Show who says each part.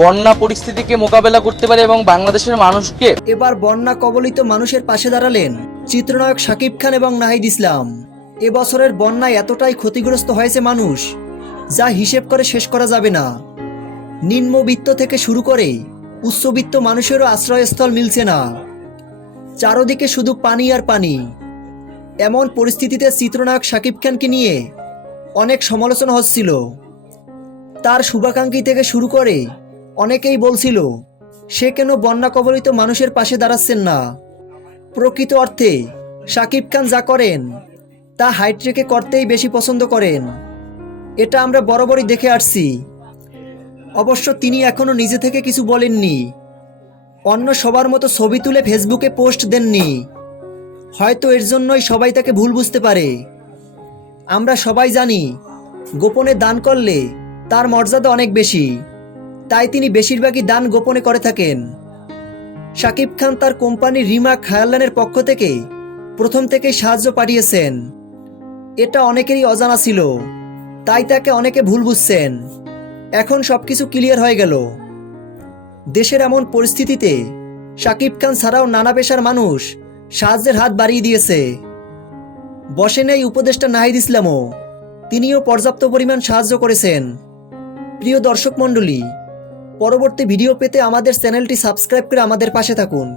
Speaker 1: বন্যা পরিস্থিতিকে মোকাবেলা করতে পারে এবং বাংলাদেশের মানুষকে
Speaker 2: এবার বন্যা কবলিত মানুষের পাশে দাঁড়ালেন চিত্রনায়ক শাকিব খান এবং নাহিদ ইসলাম। এবছরের বন্যায় এতটাই ক্ষতিগ্রস্ত হয়েছে মানুষ, যা হিসেব করে শেষ করা যাবে না। নিম্নবিত্ত থেকে শুরু করে উচ্চবিত্ত মানুষেরও আশ্রয়স্থল মিলছে না। চারদিকে শুধু পানি আর পানি। এমন পরিস্থিতিতে চিত্রনায়ক শাকিব খানকে নিয়ে অনেক সমালোচনা হচ্ছিল। তার শুভাকাঙ্ক্ষী থেকে শুরু করে অনেকেই বলছিল, সে কেন বন্যা কবলিত মানুষের পাশে দাঁড়াচ্ছেন না? প্রকৃত অর্থে শাকিব খান যা করেন, তা হাইট্রেকে করতেই বেশি পছন্দ করেন। এটা আমরা বরাবরই দেখে আসছি। অবশ্য তিনি এখনও নিজে থেকে কিছু বলেননি। অন্য সবার মতো ছবি তুলে ফেসবুকে পোস্ট দেননি। হয়তো এর জন্যই সবাই তাকে ভুল বুঝতে পারে। আমরা সবাই জানি, গোপনে দান করলে তার মর্যাদা অনেক বেশি। তাই তিনি বেশিরভাগই দান গোপনে করে থাকেন। শাকিব খান তার কোম্পানি রিমা খায়াল্লানের পক্ষ থেকে প্রথম থেকেই সাহায্য পাঠিয়েছেন। এটা অনেকেরই অজানা ছিল, তাই তাকে অনেকে ভুল বুঝছেন। এখন সব কিছু ক্লিয়ার হয়ে গেল। দেশের এমন পরিস্থিতিতে শাকিব খান ছাড়াও নানা পেশার মানুষ সাহায্যের হাত বাড়িয়ে দিয়েছে। বসেন এই উপদেষ্টা নাহিদ ইসলামও, তিনিও পর্যাপ্ত পরিমাণ সাহায্য করেছেন। প্রিয় দর্শক মণ্ডলী পরবর্তী ভিডিও পেতে আমাদের চ্যানেলটি সাবস্ক্রাইব করে আমাদের পাশে থাকুন।